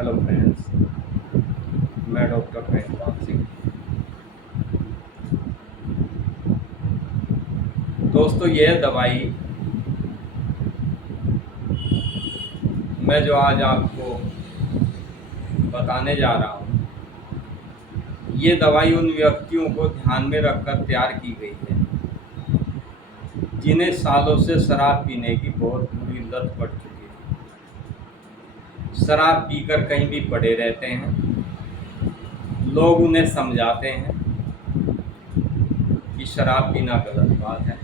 Hello friends, मैं doctor Mahendra Singh. दोस्तों, यह दवाई मैं जो आज आपको बताने जा रहा हूँ, ये दवाई उन व्यक्तियों को ध्यान में रखकर तैयार की गई है जिन्हें सालों से शराब पीने की बहुत बुरी लत पड़ चुकी है। शराब पीकर कहीं भी पड़े रहते हैं। लोग उन्हें समझाते हैं कि शराब पीना गलत बात है।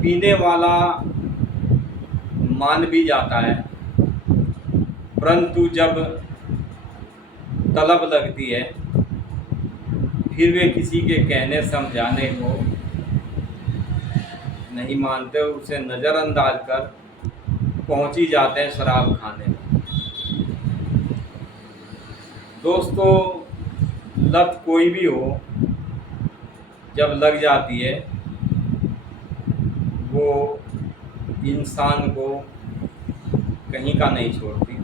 पीने वाला मान भी जाता है, परंतु जब तलब लगती है फिर वे किसी के कहने समझाने को नहीं मानते, उसे नज़रअंदाज कर पहुंच ही जाते हैं शराब खाने में। दोस्तों, लत कोई भी हो, जब लग जाती है वो इंसान को कहीं का नहीं छोड़ती।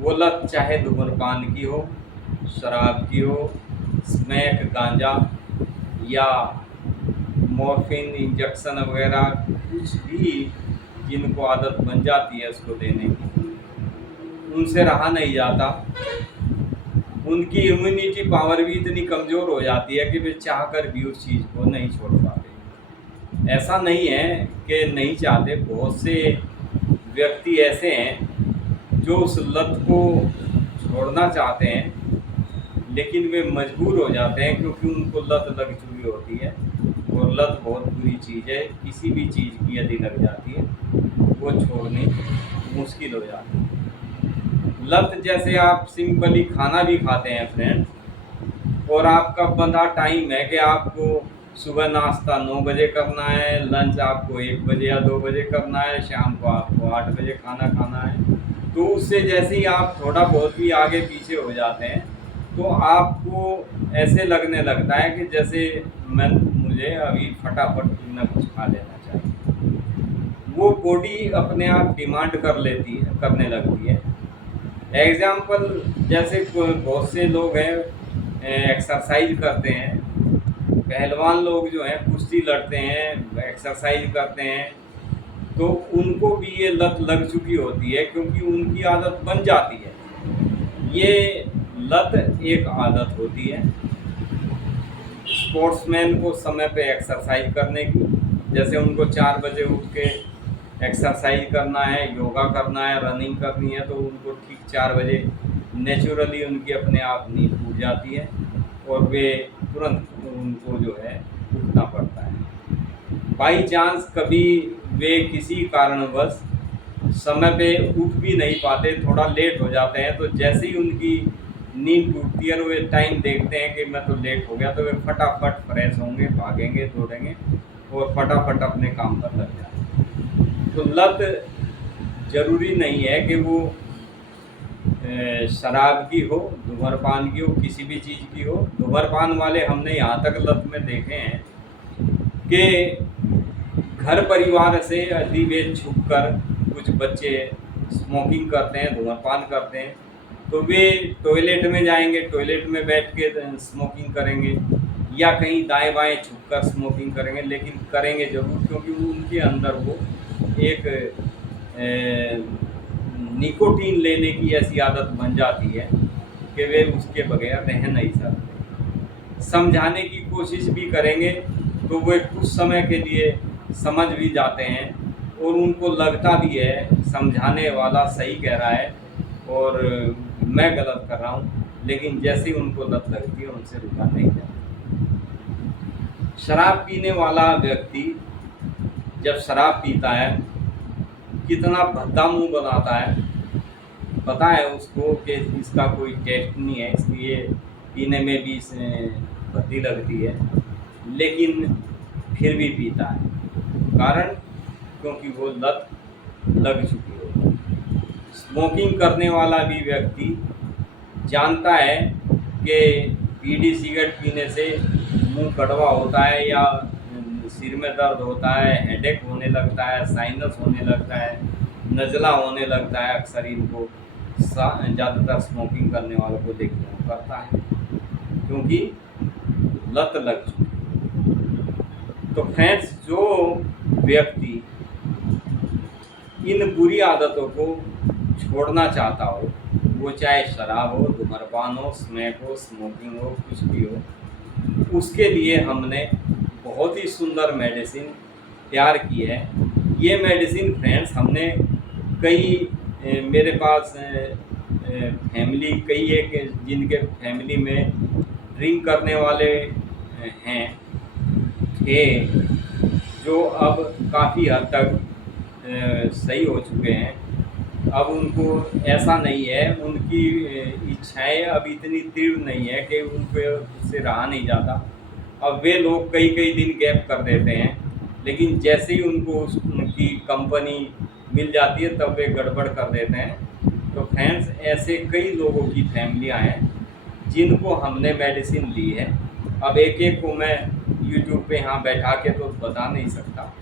वो लत चाहे धूम्रपान की हो, शराब की हो, स्मैक, गांजा या मॉर्फिन इंजेक्शन वगैरह, कुछ भी जिनको आदत बन जाती है उसको देने की, उनसे रहा नहीं जाता। उनकी इम्यूनिटी पावर भी इतनी कमज़ोर हो जाती है कि वे चाहकर भी उस चीज़ को नहीं छोड़ पाते। ऐसा नहीं है कि नहीं चाहते, बहुत से व्यक्ति ऐसे हैं जो उस लत को छोड़ना चाहते हैं, लेकिन वे मजबूर हो जाते हैं क्योंकि उनको लत लग चुकी होती है। और लत बहुत बुरी चीज़ है, किसी भी चीज़ की यदि लग जाती है वो छोड़नी मुश्किल हो जाती है। लत जैसे आप सिंपली खाना भी खाते हैं फ्रेंड्स, और आपका बंधा टाइम है कि आपको सुबह नाश्ता 9 बजे करना है, लंच आपको 1 बजे या 2 बजे करना है, शाम को आपको 8 बजे खाना खाना है। तो उससे जैसे ही आप थोड़ा बहुत भी आगे पीछे हो जाते हैं तो आपको ऐसे लगने लगता है कि जैसे मुझे अभी फटाफट कुछ ना कुछ खा लेना चाहिए। वो बॉडी अपने आप डिमांड करने लगती है। एग्जाम्पल, जैसे बहुत से लोग हैं एक्सरसाइज करते हैं, पहलवान लोग जो हैं कुश्ती लड़ते हैं, एक्सरसाइज करते हैं, तो उनको भी ये लत लग चुकी होती है क्योंकि उनकी आदत बन जाती है। ये लत एक आदत होती है स्पोर्ट्समैन को समय पे एक्सरसाइज करने की। जैसे उनको 4 बजे उठ के एक्सरसाइज करना है, योगा करना है, रनिंग करनी है, तो उनको ठीक 4 बजे नेचुरली उनकी अपने आप नींद टूट जाती है और वे तुरंत उनको जो है उठना पड़ता है। बाई चांस कभी वे किसी कारणवश समय पे उठ भी नहीं पाते, थोड़ा लेट हो जाते हैं, तो जैसे ही उनकी नींद टूटती है और वे टाइम देखते हैं कि मैं तो लेट हो गया, तो वे फटाफट फ्रेश होंगे, भागेंगे, दौड़ेंगे और फटाफट अपने काम पर लग जाएंगे। तो लत जरूरी नहीं है कि वो शराब की हो, धूम्रपान की हो, किसी भी चीज़ की हो। धूम्रपान वाले हमने यहाँ तक लत में देखे हैं कि घर परिवार से यदि वे छुप कर, कुछ बच्चे स्मोकिंग करते हैं, धूम्रपान करते हैं, तो वे टॉयलेट में जाएंगे, टॉयलेट में बैठ के स्मोकिंग करेंगे या कहीं दाएं बाएं छुप कर स्मोकिंग करेंगे, लेकिन करेंगे ज़रूर क्योंकि उनके अंदर वो एक निकोटीन लेने की ऐसी आदत बन जाती है कि वे उसके बगैर रह नहीं सकते। समझाने की कोशिश भी करेंगे तो वे कुछ समय के लिए समझ भी जाते हैं और उनको लगता भी है समझाने वाला सही कह रहा है और मैं गलत कर रहा हूँ, लेकिन जैसे ही उनको लत लगती है उनसे रुका नहीं जाता। शराब पीने वाला व्यक्ति जब शराब पीता है कितना भद्दा मुंह बनाता है, पता है उसको कि इसका कोई टेस्ट नहीं है, इसलिए पीने में भी इसे भद्दी लगती है, लेकिन फिर भी पीता है। कारण क्योंकि वो लत लग चुकी है। स्मोकिंग करने वाला भी व्यक्ति जानता है कि बीड़ी सिगरेट पीने से मुंह कड़वा होता है या सिर में दर्द होता है, हेडेक होने लगता है, साइनस होने लगता है, नज़ला होने लगता है, अक्सर इनको ज़्यादातर स्मोकिंग करने वालों को देखने को करता है, क्योंकि लत लग चुकी है। तो फ्रेंड्स, जो व्यक्ति इन बुरी आदतों को छोड़ना चाहता हो, वो चाहे शराब हो, धूम्रपान हो, स्मैक हो, स्मोकिंग हो, कुछ भी हो, उसके लिए हमने बहुत ही सुंदर मेडिसिन तैयार की है। ये मेडिसिन फ्रेंड्स हमने कई मेरे पास फैमिली कई एक जिनके फैमिली में ड्रिंक करने वाले हैं थे, जो अब काफ़ी हद तक सही हो चुके हैं। अब उनको ऐसा नहीं है, उनकी इच्छाएं अब इतनी तीव्र नहीं है कि उनको उससे रहा नहीं जाता। अब वे लोग कई कई दिन गैप कर देते हैं, लेकिन जैसे ही उनको उनकी कंपनी मिल जाती है तब वे गड़बड़ कर देते हैं। तो फ्रेंड्स, ऐसे कई लोगों की फैमिलियां हैं जिनको हमने मेडिसिन दी है। अब एक एक को मैं यूट्यूब पे यहाँ बैठा के तो बता नहीं सकता,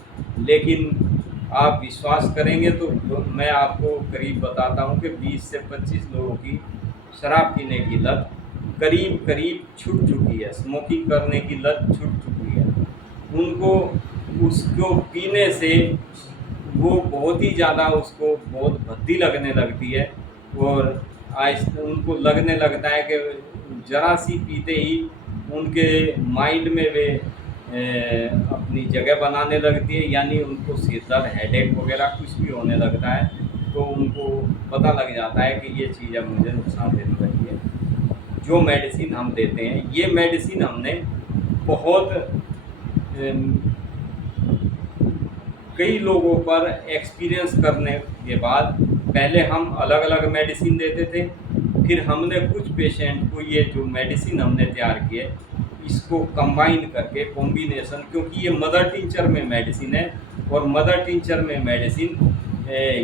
लेकिन आप विश्वास करेंगे तो मैं आपको करीब बताता हूँ कि 20 से 25 लोगों की शराब पीने की लत करीब करीब छूट चुकी है, स्मोकिंग करने की लत छूट चुकी है। उनको उसको पीने से वो बहुत ही ज़्यादा उसको बहुत भद्दी लगने लगती है, और उनको लगने लगता है कि ज़रा सी पीते ही उनके माइंड में वे अपनी जगह बनाने लगती है, यानी उनको सिर दर्द, हेडेक वगैरह कुछ भी होने लगता है, तो उनको पता लग जाता है कि ये चीज़ अब मुझे नुकसान देने लगी है। जो मेडिसिन हम देते हैं, ये मेडिसिन हमने बहुत कई लोगों पर एक्सपीरियंस करने के बाद, पहले हम अलग अलग मेडिसिन देते थे, फिर हमने कुछ पेशेंट को ये जो मेडिसिन हमने तैयार किए इसको कंबाइन करके कॉम्बिनेशन, क्योंकि ये मदर टिंचर में मेडिसिन है, और मदर टिंचर में मेडिसिन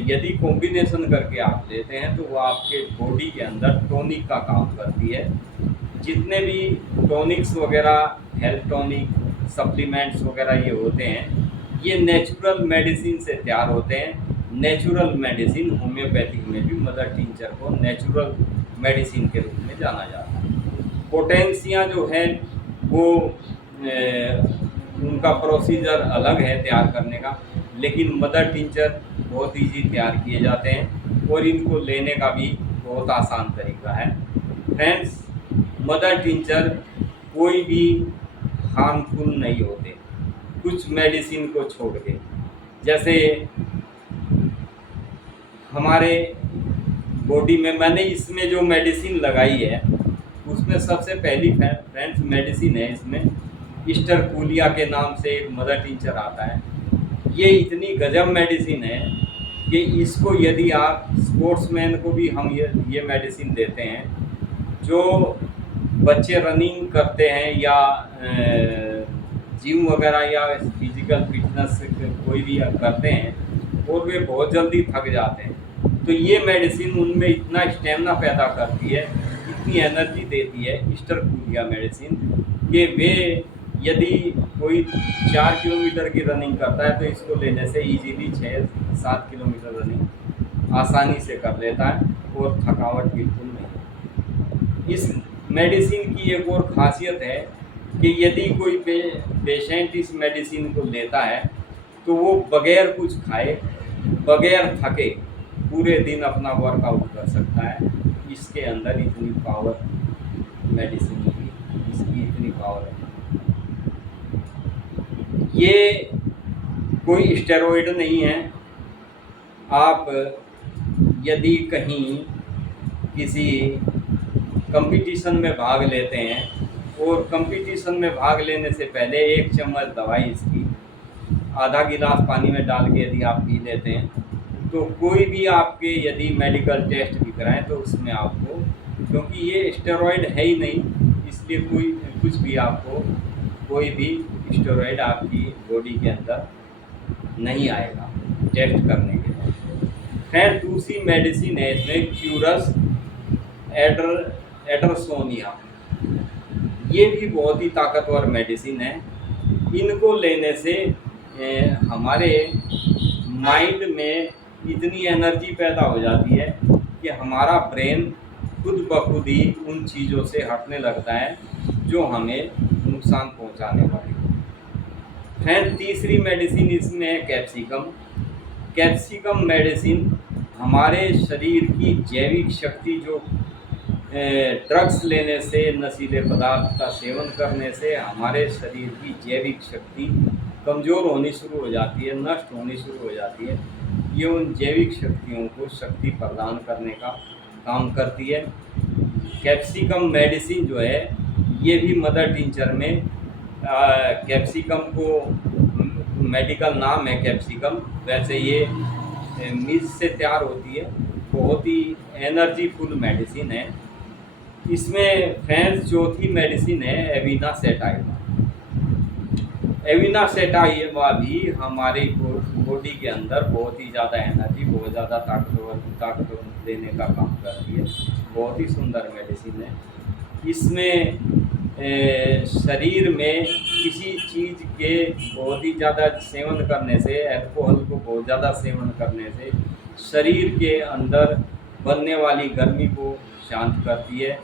यदि कॉम्बिनेशन करके आप लेते हैं तो वो आपके बॉडी के अंदर टॉनिक का काम करती है। जितने भी टॉनिक्स वगैरह, हेल्थ टॉनिक, सप्लीमेंट्स वगैरह ये होते हैं, ये नेचुरल मेडिसिन से तैयार होते हैं। नेचुरल मेडिसिन, होम्योपैथिक में भी मदर टिंचर को नेचुरल मेडिसिन के रूप में जाना जाता है। पोटेंशिया जो है वो उनका प्रोसीजर अलग है तैयार करने का, लेकिन मदर टिंचर बहुत ईजी तैयार किए जाते हैं, और इनको लेने का भी बहुत आसान तरीका है। फ्रेंड्स, मदर टिंचर कोई भी हार्मफुल नहीं होते, कुछ मेडिसिन को छोड़ के। जैसे हमारे बॉडी में मैंने इसमें जो मेडिसिन लगाई है, उसमें सबसे पहली फ्रेंड्स मेडिसिन है, इसमें स्टरकूलिया के नाम से एक मदर टिंचर आता है। ये इतनी गजब मेडिसिन है कि इसको यदि आप स्पोर्ट्समैन को भी हम ये मेडिसिन देते हैं, जो बच्चे रनिंग करते हैं या जिम वगैरह या फिजिकल फिटनेस कोई भी करते हैं, और वे बहुत जल्दी थक जाते हैं, तो ये मेडिसिन उनमें इतना स्टेमिना पैदा करती है, इतनी एनर्जी देती है स्टरकूलिया मेडिसिन, कि वे यदि कोई 4 किलोमीटर की रनिंग करता है तो इसको लेने से इजीली 6-7 किलोमीटर रनिंग आसानी से कर लेता है, और थकावट बिल्कुल नहीं। इस मेडिसिन की एक और ख़ासियत है कि यदि कोई पेशेंट इस मेडिसिन को लेता है तो वो बगैर कुछ खाए, बगैर थके पूरे दिन अपना वर्कआउट कर सकता है। इसके अंदर इतनी पावर मेडिसिन की, इसकी इतनी पावर है। ये कोई स्टेरॉइड नहीं है। आप यदि कहीं किसी कंपटीशन में भाग लेते हैं, और कंपटीशन में भाग लेने से पहले 1 चम्मच दवाई इसकी आधा गिलास पानी में डाल के यदि आप पी लेते हैं, तो कोई भी आपके यदि मेडिकल टेस्ट भी कराएं तो उसमें आपको, क्योंकि ये स्टेरॉइड है ही नहीं, इसलिए कोई कुछ भी आपको कोई भी स्टेरॉइड आपकी बॉडी के अंदर नहीं आएगा टेस्ट करने के बाद। खैर, दूसरी मेडिसिन है इसमें क्यूरस एडरसोनिया। ये भी बहुत ही ताकतवर मेडिसिन है। इनको लेने से हमारे माइंड में इतनी एनर्जी पैदा हो जाती है कि हमारा ब्रेन खुद ब खुद ही उन चीज़ों से हटने लगता है जो हमें नुकसान पहुंचाने वाली है। फ्रेंड, तीसरी मेडिसिन इसमें है कैप्सिकम। कैप्सिकम मेडिसिन हमारे शरीर की जैविक शक्ति जो ड्रग्स लेने से, नशीले पदार्थ का सेवन करने से हमारे शरीर की जैविक शक्ति कमज़ोर होनी शुरू हो जाती है, नष्ट होनी शुरू हो जाती है। ये उन जैविक शक्तियों को शक्ति प्रदान करने का काम करती है। कैप्सिकम मेडिसिन जो है ये भी मदर टिंचर में कैप्सिकम को मेडिकल नाम है कैप्सिकम, वैसे ये मिर्च से तैयार होती है। बहुत ही एनर्जीफुल मेडिसिन है। इसमें फ्रेंड्स चौथी मेडिसिन है एविना सेटाइवा। एविना सेटाइवा भी हमारी बॉडी के अंदर बहुत ही ज़्यादा एनर्जी, बहुत ज़्यादा ताकत देने का काम करती है। बहुत ही सुंदर मेडिसिन है। इसमें शरीर में किसी चीज़ के बहुत ही ज़्यादा सेवन करने से, अल्कोहल को बहुत ज़्यादा सेवन करने से शरीर के अंदर बनने वाली गर्मी को शांत करती है।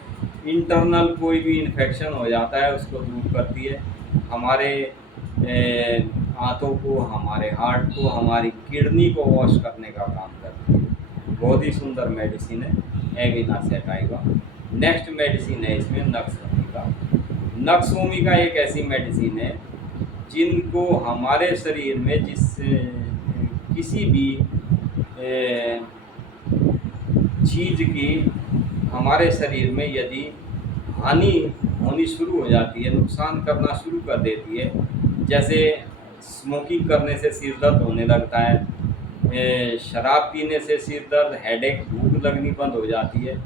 इंटरनल कोई भी इन्फेक्शन हो जाता है उसको दूर करती है। हमारे आंतों को, हमारे हार्ट को, हमारी किडनी को वॉश करने का काम करती है। बहुत ही सुंदर मेडिसिन है एविना सेटाइवा। नेक्स्ट मेडिसिन है इसमें नक्सभूमिका। नक्सभूमिका एक ऐसी मेडिसिन है जिनको हमारे शरीर में किसी भी चीज़ की हमारे शरीर में यदि हानि होनी शुरू हो जाती है, नुकसान करना शुरू कर देती है, जैसे स्मोकिंग करने से सिर दर्द होने लगता है, शराब पीने से सिर दर्द, हेडेक, भूख लगनी बंद हो जाती है,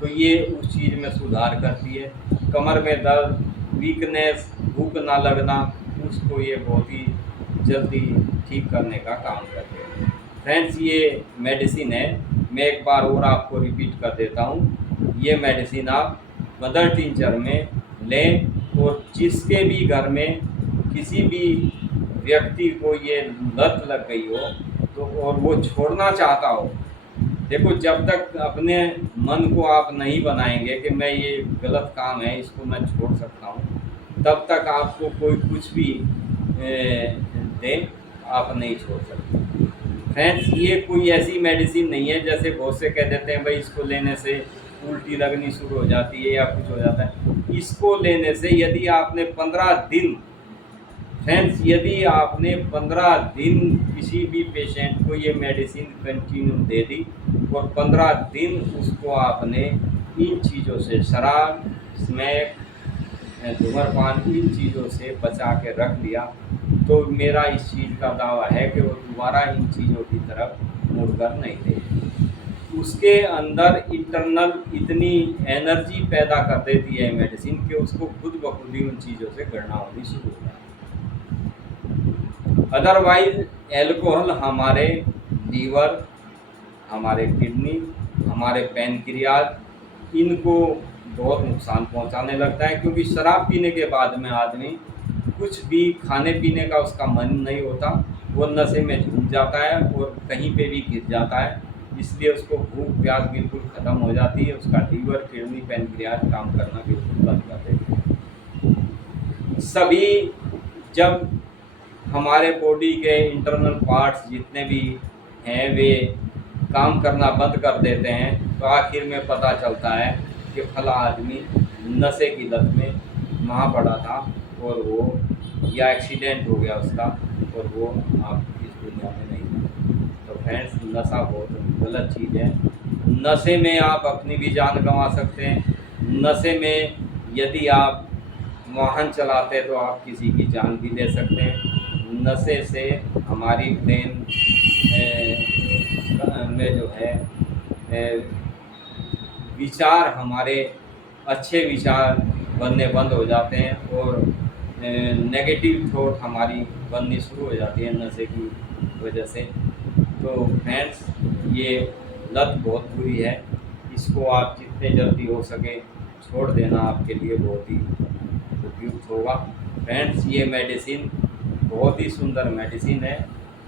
तो ये उस चीज़ में सुधार करती है। कमर में दर्द, वीकनेस, भूख ना लगना, उसको ये बहुत ही जल्दी ठीक करने का काम करते हैं। फ्रेंड्स, ये मेडिसिन है, मैं एक बार और आपको रिपीट कर देता हूँ। ये मेडिसिन आप मदर टिंचर में लें, और जिसके भी घर में किसी भी व्यक्ति को ये लत लग गई हो तो और वो छोड़ना चाहता हो, देखो जब तक अपने मन को आप नहीं बनाएंगे कि मैं ये गलत काम है इसको मैं छोड़ सकता हूँ, तब तक आपको कोई कुछ भी दे आप नहीं छोड़ सकते। फ्रेंड्स, ये कोई ऐसी मेडिसिन नहीं है जैसे बहुत से कह देते हैं भाई इसको लेने से उल्टी लगनी शुरू हो जाती है या कुछ हो जाता है। इसको लेने से यदि आपने 15 दिन, फ्रेंड्स यदि आपने 15 दिन किसी भी पेशेंट को ये मेडिसिन कंटिन्यू दे दी और 15 दिन उसको आपने इन चीज़ों से, शराब, स्मैक, धूम्रपान, इन चीज़ों से बचा के रख लिया, तो मेरा इस चीज़ का दावा है कि वो दोबारा इन चीज़ों की तरफ मुड़कर नहीं देगी। उसके अंदर इंटरनल इतनी एनर्जी पैदा कर देती है मेडिसिन कि उसको खुद ब खुद ही उन चीज़ों से घृणा होनी शुरू हो जाती है। अदरवाइज एल्कोहल हमारे लीवर, हमारे किडनी, हमारे पैनक्रियाज, इनको बहुत नुकसान पहुंचाने लगता है, क्योंकि शराब पीने के बाद में आदमी कुछ भी खाने पीने का उसका मन नहीं होता, वो नशे में झूम जाता है और कहीं पे भी गिर जाता है, इसलिए उसको भूख प्यास बिल्कुल ख़त्म हो जाती है, उसका लीवर, किडनी, पैनक्रियाज काम करना बिल्कुल बंद कर देते हैं। सभी जब हमारे बॉडी के इंटरनल पार्ट्स जितने भी हैं वे काम करना बंद कर देते हैं, तो आखिर में पता चलता है कि फला आदमी नशे की लत में वहाँ पड़ा था और वो या एक्सीडेंट हो गया उसका और वो आप इस दुनिया में नहीं था। तो फ्रेंड्स, नशा बहुत गलत चीज़ है। नशे में आप अपनी भी जान गंवा सकते हैं। नशे में यदि आप वाहन चलाते तो आप किसी की जान भी ले सकते हैं। नशे से हमारी ब्रेन में जो है विचार, हमारे अच्छे विचार बनने बंद हो जाते हैं और नेगेटिव थॉट हमारी बननी शुरू हो जाती है नशे की वजह से। तो फ्रेंड्स, ये लत बहुत बुरी है, इसको आप जितने जल्दी हो सके छोड़ देना आपके लिए बहुत ही उपयुक्त होगा। फ्रेंड्स, ये मेडिसिन बहुत ही सुंदर मेडिसिन है,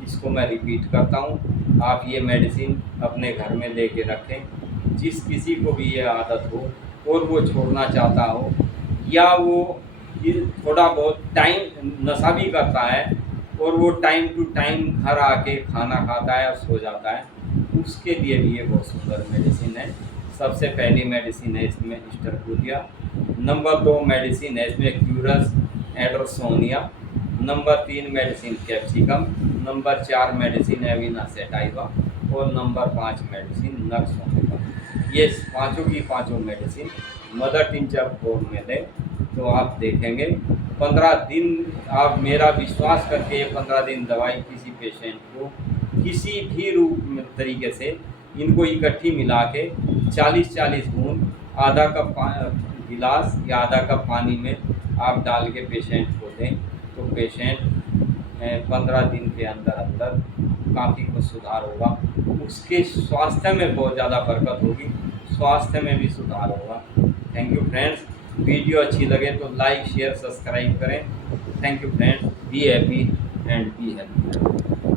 इसको मैं रिपीट करता हूँ, आप ये मेडिसिन अपने घर में लेके रखें। जिस किसी को भी ये आदत हो और वो छोड़ना चाहता हो, या वो ये थोड़ा बहुत टाइम नशा भी करता है और वो टाइम टू टाइम घर आके खाना खाता है और सो जाता है, उसके लिए भी ये बहुत सुंदर मेडिसिन है। सबसे पहली मेडिसिन है इसमें स्टरपुलिया। नंबर 2 मेडिसिन है इसमें क्यूरस एड्रोसोनिया। Number 3 medicine capsicum. Number 4 medicine Avena sativa. और नंबर 5 मेडिसिन नक्सोनिका। ये पाँचों की पाँचों मेडिसिन मदर टिंचर फॉर्म में दें तो आप देखेंगे 15 दिन, आप मेरा विश्वास करके ये 15 दिन दवाई किसी पेशेंट को किसी भी रूप में तरीके से इनको इकट्ठी मिला के 40-40 बूंद आधा कप गिलास या आधा कप पानी में आप डाल के पेशेंट को दें तो पेशेंट 15 दिन के अंदर अंदर काफ़ी कुछ सुधार होगा। उसके स्वास्थ्य में बहुत ज़्यादा बरकत होगी, स्वास्थ्य में भी सुधार होगा। Thank you friends. वीडियो अच्छी लगे तो लाइक शेयर सब्सक्राइब करें। Thank you friends. Be happy and be healthy.